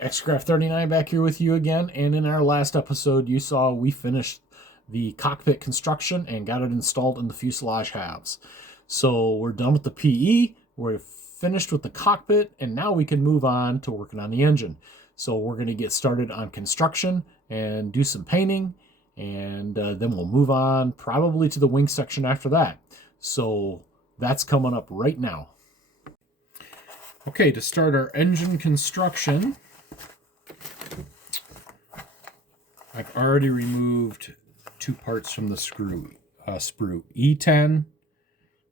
Xcraft39 back here with you again, and in our last episode you saw we finished the cockpit construction and got it installed in the fuselage halves. So we're done with the PE, we're finished with the cockpit, and now we can move on to working on the engine. So we're going to get started on construction and do some painting, and then we'll move on probably to the wing section after that. So that's coming up right now. Okay, to start our engine construction, I've already removed two parts from the sprue, E10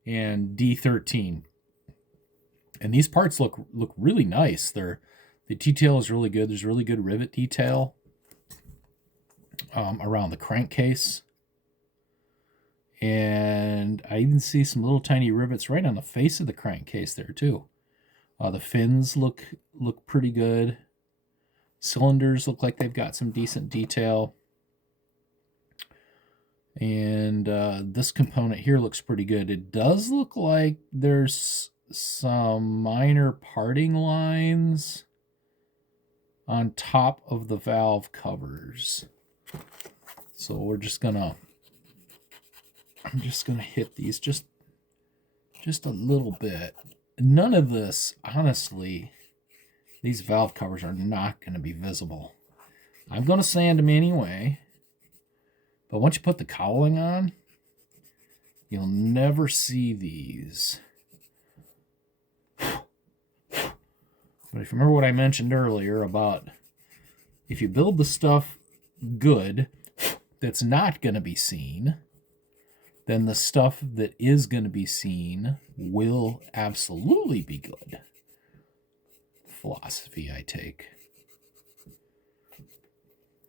and D13. And these parts look really nice. The detail is really good. There's really good rivet detail around the crankcase. And I even see some little tiny rivets right on the face of the crankcase there too. The fins look pretty good. Cylinders look like they've got some decent detail. And this component here looks pretty good. It does look like there's some minor parting lines on top of the valve covers. So I'm just gonna hit these just a little bit. None of this, honestly, these valve covers are not going to be visible. I'm going to sand them anyway, but once you put the cowling on, you'll never see these. But if you remember what I mentioned earlier about if you build the stuff good that's not going to be seen, then the stuff that is going to be seen will absolutely be good. Philosophy I take.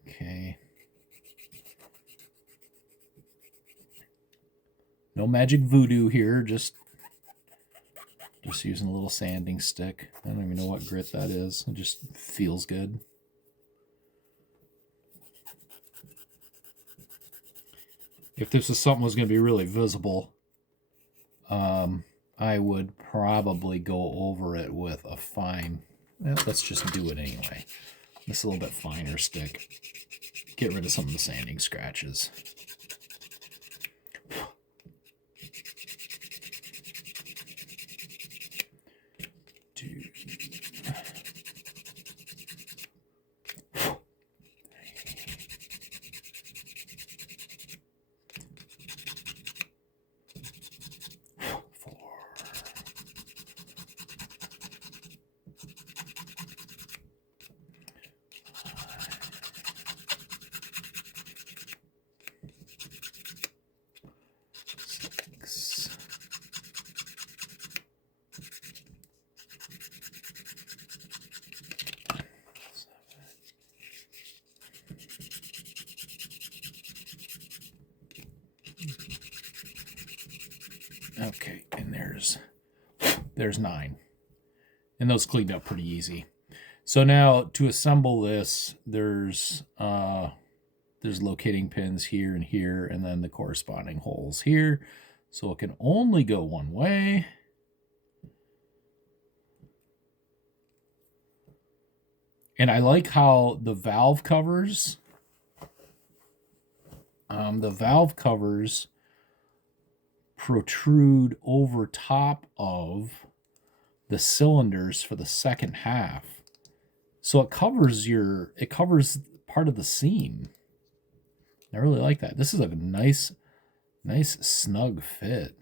Okay. No magic voodoo here, just using a little sanding stick. I don't even know what grit that is. It just feels good. If this is something that's going to be really visible, I would probably go over it with a fine, let's just do it anyway. This a little bit finer stick. Get rid of some of the sanding scratches. Okay, and there's 9. And those cleaned up pretty easy. So now to assemble this, there's locating pins here and here, and then the corresponding holes here. So it can only go one way. And I like how the valve covers protrude over top of the cylinders for the second half. So it covers part of the seam. I really like that. This is a nice snug fit.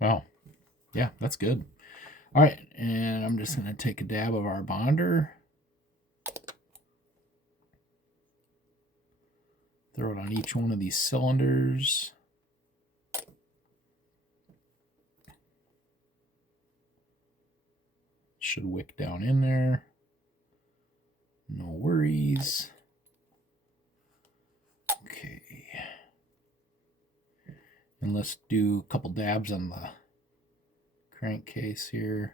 Wow. Yeah, that's good. All right, and I'm just going to take a dab of our bonder. Throw it on each one of these cylinders. Should wick down in there. No worries. Okay. And let's do a couple dabs on the crankcase here.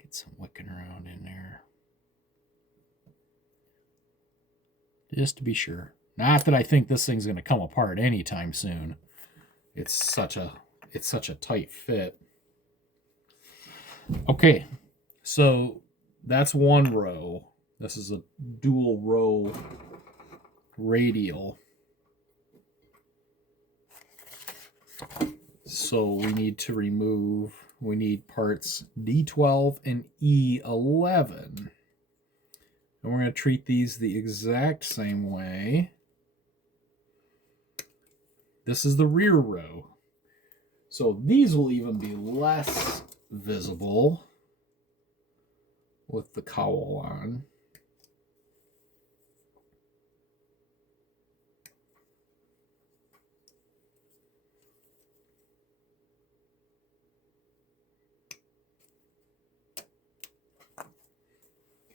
Get some wicking around in there. Just to be sure. Not that I think this thing's going to come apart anytime soon. It's such a tight fit. Okay, so that's one row. This is a dual row radial. So we need to remove, we need parts D12 and E11. And we're going to treat these the exact same way. This is the rear row. So these will even be less visible with the cowl on.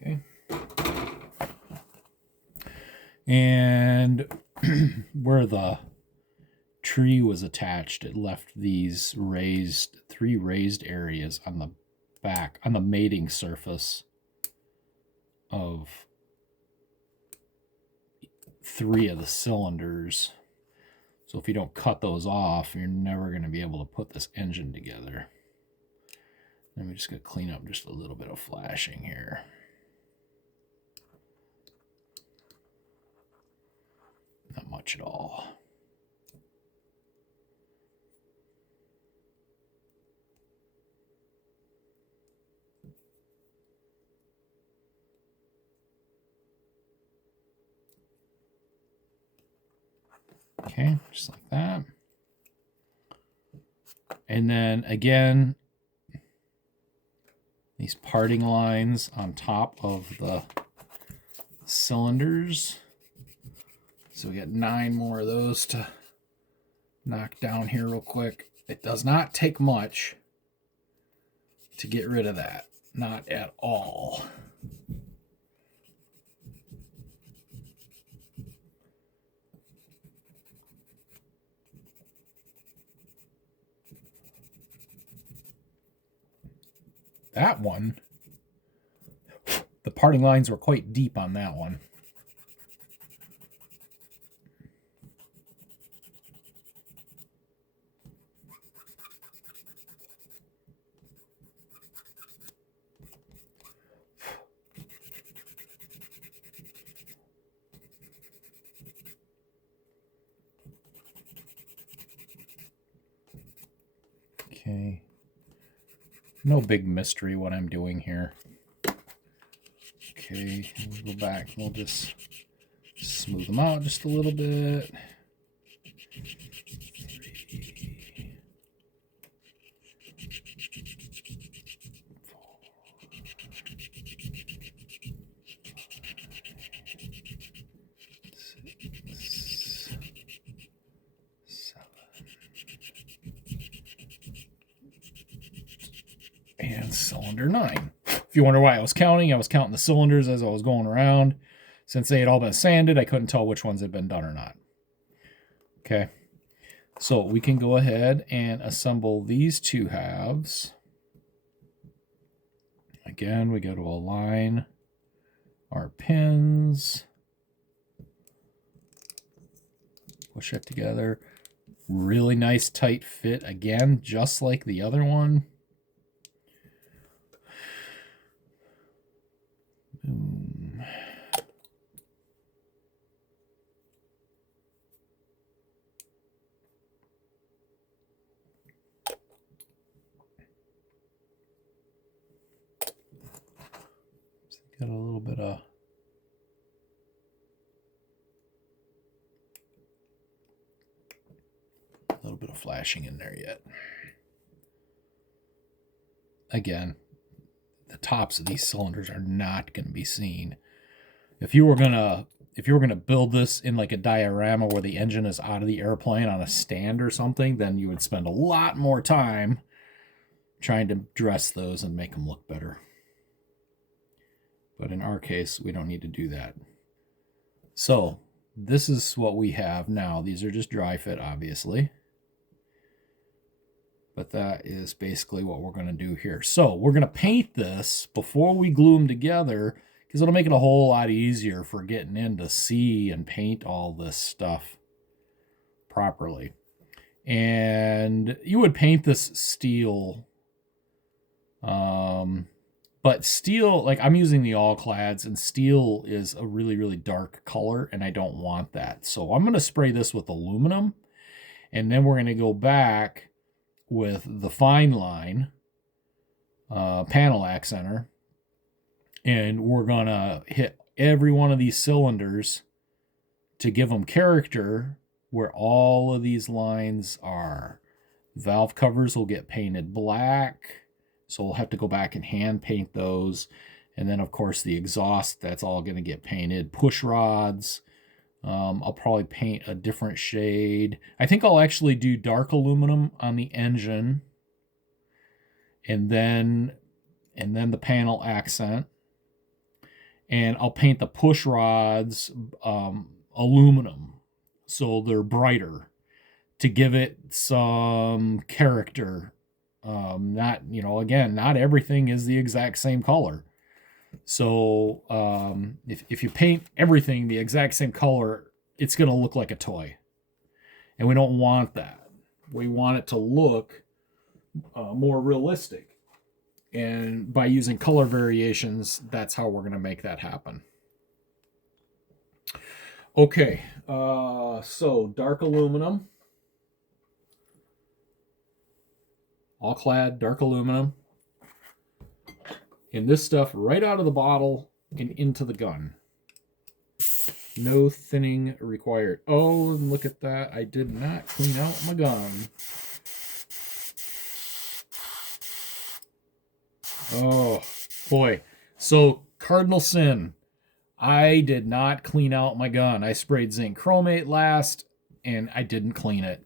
Okay. And where the tree was attached, it left these three raised areas on the back, on the mating surface of 3 of the cylinders. So if you don't cut those off, you're never going to be able to put this engine together. Let me just going to clean up just a little bit of flashing here. Not much at all. Okay, just like that. And then again, these parting lines on top of the cylinders. So we got 9 more of those to knock down here real quick. It does not take much to get rid of that. Not at all. That one, the parting lines were quite deep on that one. Okay. No big mystery what I'm doing here. Okay, we'll go back. We'll just smooth them out just a little bit. And cylinder 9. If you wonder why I was counting the cylinders as I was going around. Since they had all been sanded, I couldn't tell which ones had been done or not. Okay, so we can go ahead and assemble these 2 halves. Again, we go to align our pins. Push it together. Really nice tight fit again, just like the other one. Boom. Got a little bit of flashing in there yet. Again, the tops of these cylinders are not going to be seen. If you were gonna build this in like a diorama where the engine is out of the airplane on a stand or something, then you would spend a lot more time trying to dress those and make them look better. But in our case, we don't need to do that. So this is what we have now. These are just dry fit, obviously. But that is basically what we're going to do here. So we're going to paint this before we glue them together, because it'll make it a whole lot easier for getting in to see and paint all this stuff properly. And you would paint this steel But steel, like I'm using the all clads, and steel is a really, really dark color, and I don't want that. So I'm going to spray this with aluminum, and then we're going to go back with the fine line panel accenter, and we're going to hit every one of these cylinders to give them character where all of these lines are. Valve covers will get painted black, so we'll have to go back and hand paint those. And then, of course, the exhaust, that's all going to get painted. Push rods, I'll probably paint a different shade. I think I'll actually do dark aluminum on the engine, and then the panel accent. And I'll paint the push rods aluminum, so they're brighter, to give it some character. Not, again, not everything is the exact same color. So if you paint everything the exact same color, it's going to look like a toy. And we don't want that. We want it to look more realistic. And by using color variations, that's how we're going to make that happen. Okay, so dark aluminum. All clad, dark aluminum. And this stuff right out of the bottle and into the gun. No thinning required. Oh, and look at that. I did not clean out my gun. Oh, boy. So, cardinal sin. I did not clean out my gun. I sprayed zinc chromate last, and I didn't clean it.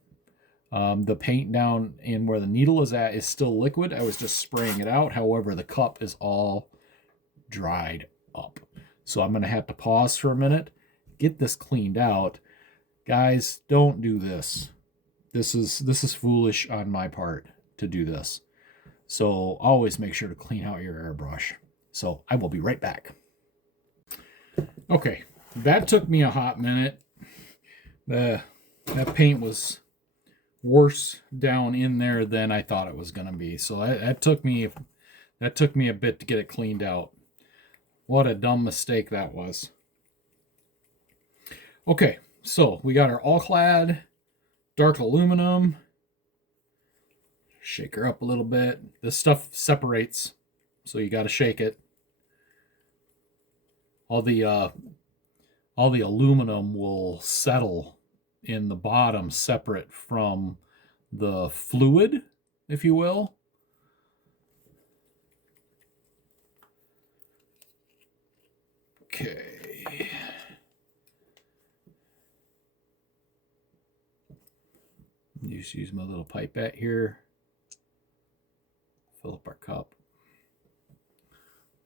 The paint down in where the needle is at is still liquid. I was just spraying it out. However, the cup is all dried up. So I'm going to have to pause for a minute, get this cleaned out. Guys, don't do this. This is foolish on my part to do this. So always make sure to clean out your airbrush. So I will be right back. Okay, that took me a hot minute. That paint was worse down in there than I thought it was going to be. So that took me a bit to get it cleaned out. What a dumb mistake that was. Okay, so we got our all-clad dark aluminum. Shake her up a little bit. This stuff separates, so you got to shake it. All the aluminum will settle in the bottom separate from the fluid, if you will. Okay. Just use my little pipette here. Fill up our cup.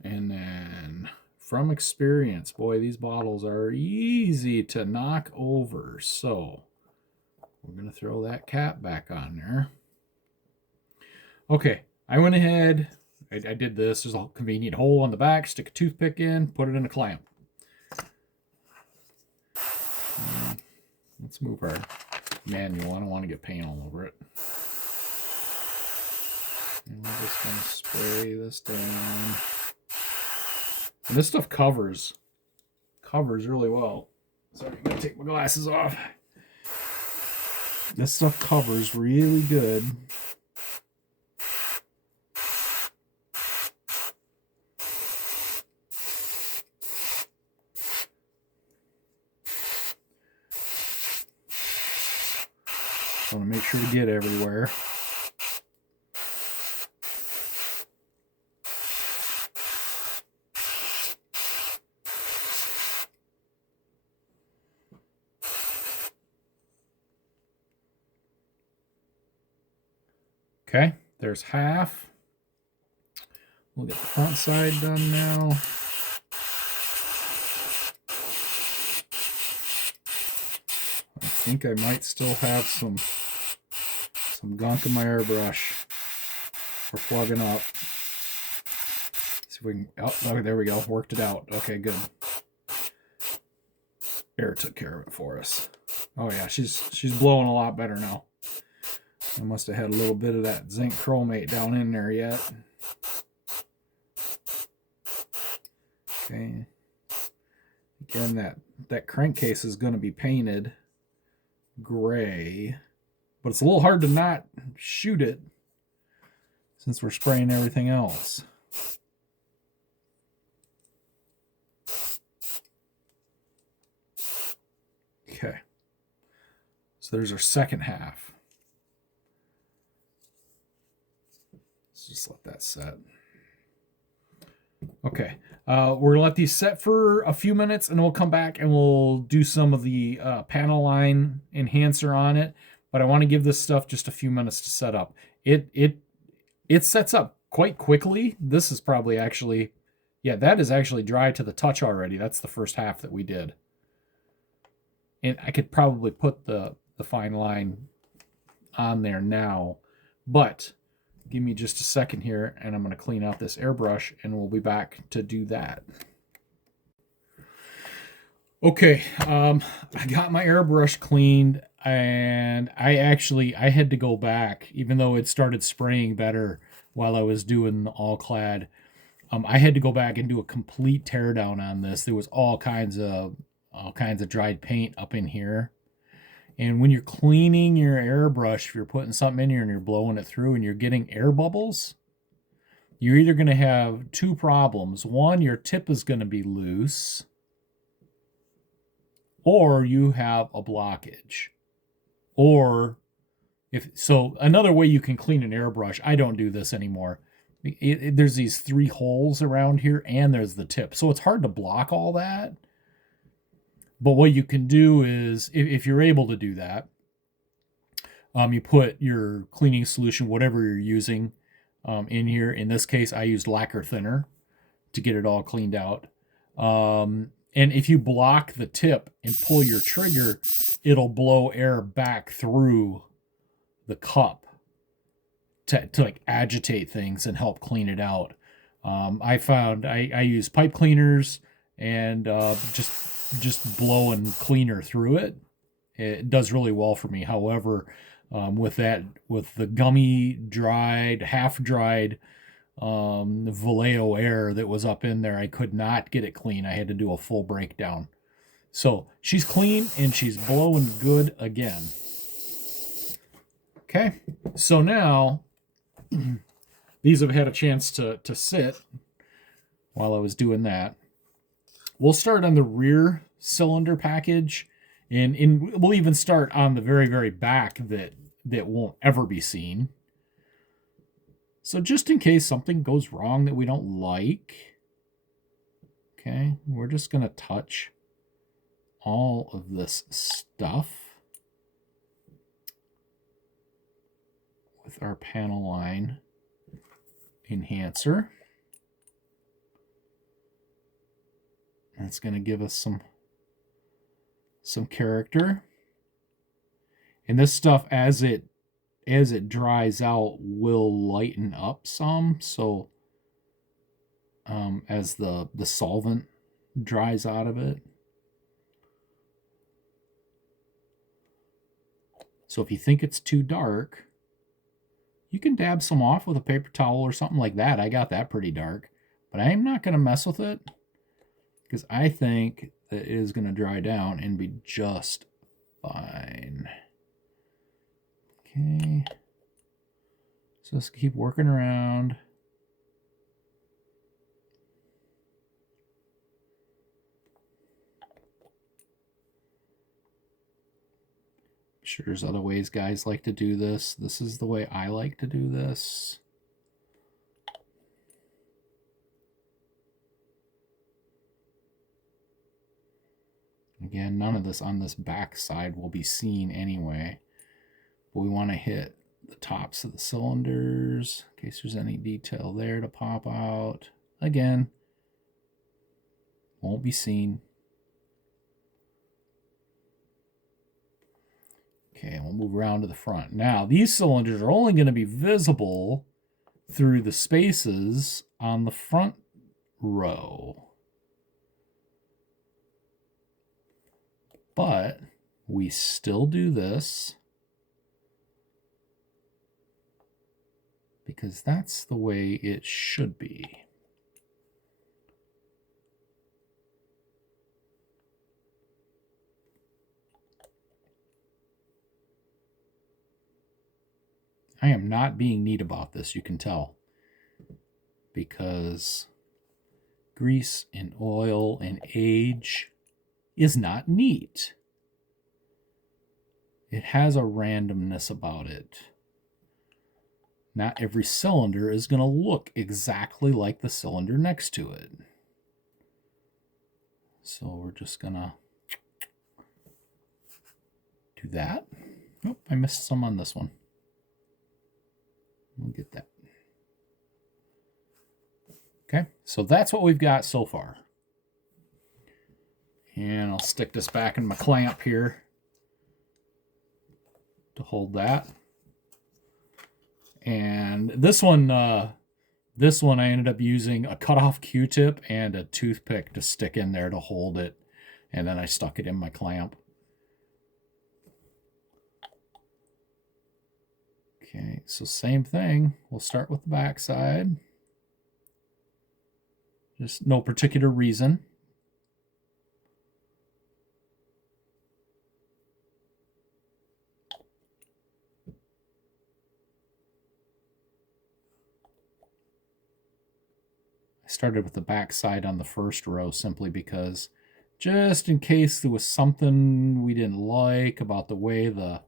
And then, from experience, boy, these bottles are easy to knock over. So, we're going to throw that cap back on there. Okay, I went ahead. I did this. There's a convenient hole on the back. Stick a toothpick in. Put it in a clamp. Let's move our manual. I don't want to get paint all over it. And we're just going to spray this down. And this stuff covers really well. Sorry, I'm going to take my glasses off. This stuff covers really good. I want to make sure to get everywhere. Okay, there's half. We'll get the front side done now. I think I might still have some gunk in my airbrush for plugging up. See if we can, oh, there we go, worked it out. Okay, good. Air took care of it for us. Oh yeah, she's blowing a lot better now. I must have had a little bit of that zinc chromate down in there yet. Okay. Again, that crankcase is going to be painted gray, but it's a little hard to not shoot it since we're spraying everything else. Okay. So there's our second half. Let's just let that set. Okay. We're going to let these set for a few minutes, and we'll come back and we'll do some of the panel line enhancer on it. But I want to give this stuff just a few minutes to set up. It sets up quite quickly. This is probably actually, yeah, that is actually dry to the touch already. That's the first half that we did. And I could probably put the fine line on there now, but give me just a second here, and I'm going to clean out this airbrush, and we'll be back to do that. Okay, I got my airbrush cleaned, and I had to go back, even though it started spraying better while I was doing the all clad. I had to go back and do a complete teardown on this. There was all kinds of dried paint up in here. And when you're cleaning your airbrush, if you're putting something in here and you're blowing it through and you're getting air bubbles, you're either going to have two problems. One, your tip is going to be loose, or you have a blockage. Or another way you can clean an airbrush, I don't do this anymore. There's these 3 holes around here, and there's the tip. So it's hard to block all that. But what you can do is, if you're able to do that, you put your cleaning solution, whatever you're using, in here. In this case, I used lacquer thinner to get it all cleaned out. And if you block the tip and pull your trigger, it'll blow air back through the cup to like agitate things and help clean it out. I found I use pipe cleaners and just blowing cleaner through it. It does really well for me. However, with the gummy dried, half dried Vallejo air that was up in there, I could not get it clean. I had to do a full breakdown. So she's clean and she's blowing good again. Okay, so now these have had a chance to sit while I was doing that. We'll start on the rear cylinder package, and we'll even start on the very, very back that won't ever be seen. So just in case something goes wrong that we don't like, okay, we're just going to touch all of this stuff with our panel line enhancer. That's going to give us some character. And this stuff, as it dries out, will lighten up some. So as the solvent dries out of it. So if you think it's too dark, you can dab some off with a paper towel or something like that. I got that pretty dark. But I am not going to mess with it, because I think that it is going to dry down and be just fine. Okay. So let's keep working around. I'm sure there's other ways guys like to do this. This is the way I like to do this. Again, none of this on this back side will be seen anyway. But we want to hit the tops of the cylinders in case there's any detail there to pop out. Again, won't be seen. Okay, we'll move around to the front. Now, these cylinders are only going to be visible through the spaces on the front row. But we still do this because that's the way it should be. I am not being neat about this, you can tell. Because grease and oil and age is not neat. It has a randomness about it. Not every cylinder is going to look exactly like the cylinder next to it. So we're just going to do that. Oh, I missed some on this one. We'll get that. Okay, so that's what we've got so far. And I'll stick this back in my clamp here to hold that. And this one I ended up using a cutoff Q-tip and a toothpick to stick in there to hold it. And then I stuck it in my clamp. Okay, so same thing. We'll start with the back side. Just no particular reason. I started with the back side on the first row simply because just in case there was something we didn't like about the way the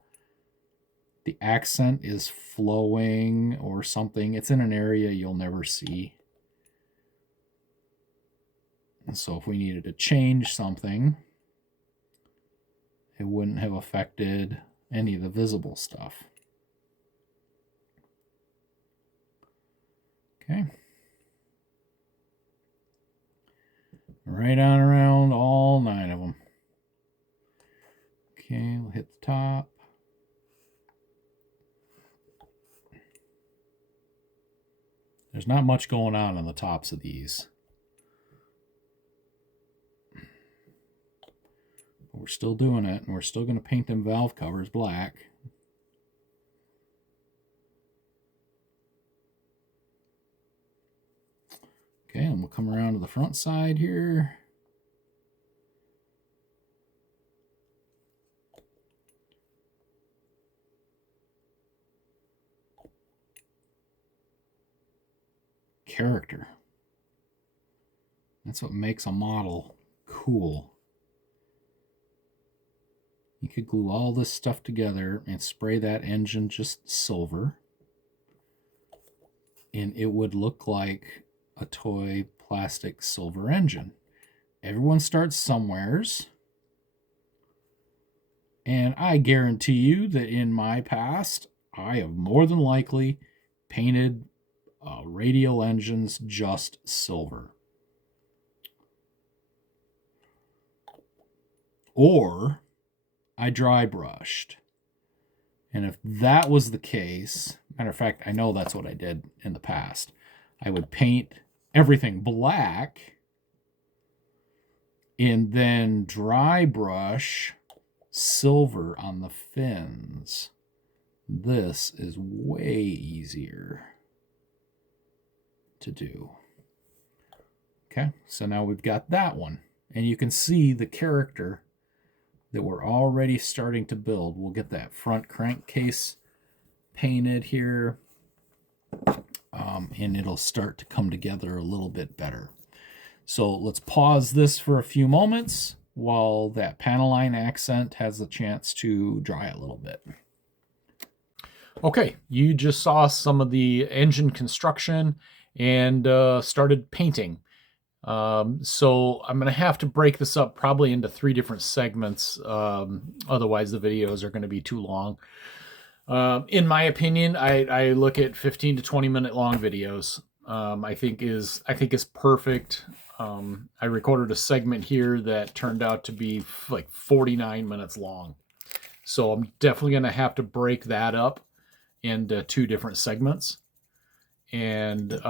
accent is flowing or something. It's in an area you'll never see. And so if we needed to change something, it wouldn't have affected any of the visible stuff. Okay. Right on around all 9 of them. Okay, we'll hit the top. There's not much going on the tops of these. But we're still doing it, and we're still going to paint them valve covers black. Okay, and we'll come around to the front side here. Character. That's what makes a model cool. You could glue all this stuff together and spray that engine just silver, and it would look like a toy plastic silver engine. Everyone starts somewheres, and I guarantee you that in my past, I have more than likely painted radial engines just silver. Or I dry brushed. And if that was the case, matter of fact, I know that's what I did in the past. I would paint everything black and then dry brush silver on the fins. This is way easier to do. Okay, so now we've got that one. And you can see the character that we're already starting to build. We'll get that front crankcase painted here, and it'll start to come together a little bit better. So let's pause this for a few moments while that panel line accent has a chance to dry a little bit. Okay, you just saw some of the engine construction and started painting. So I'm going to have to break this up probably into 3 different segments. Otherwise the videos are going to be too long. In my opinion, I look at 15 to 20 minute long videos. I think is perfect. I recorded a segment here that turned out to be like 49 minutes long. So I'm definitely going to have to break that up into 2 different segments. And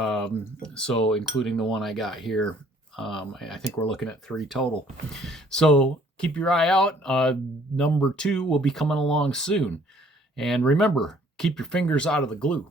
so including the one I got here, I think we're looking at 3 total. So keep your eye out. Number 2 will be coming along soon. And remember, keep your fingers out of the glue.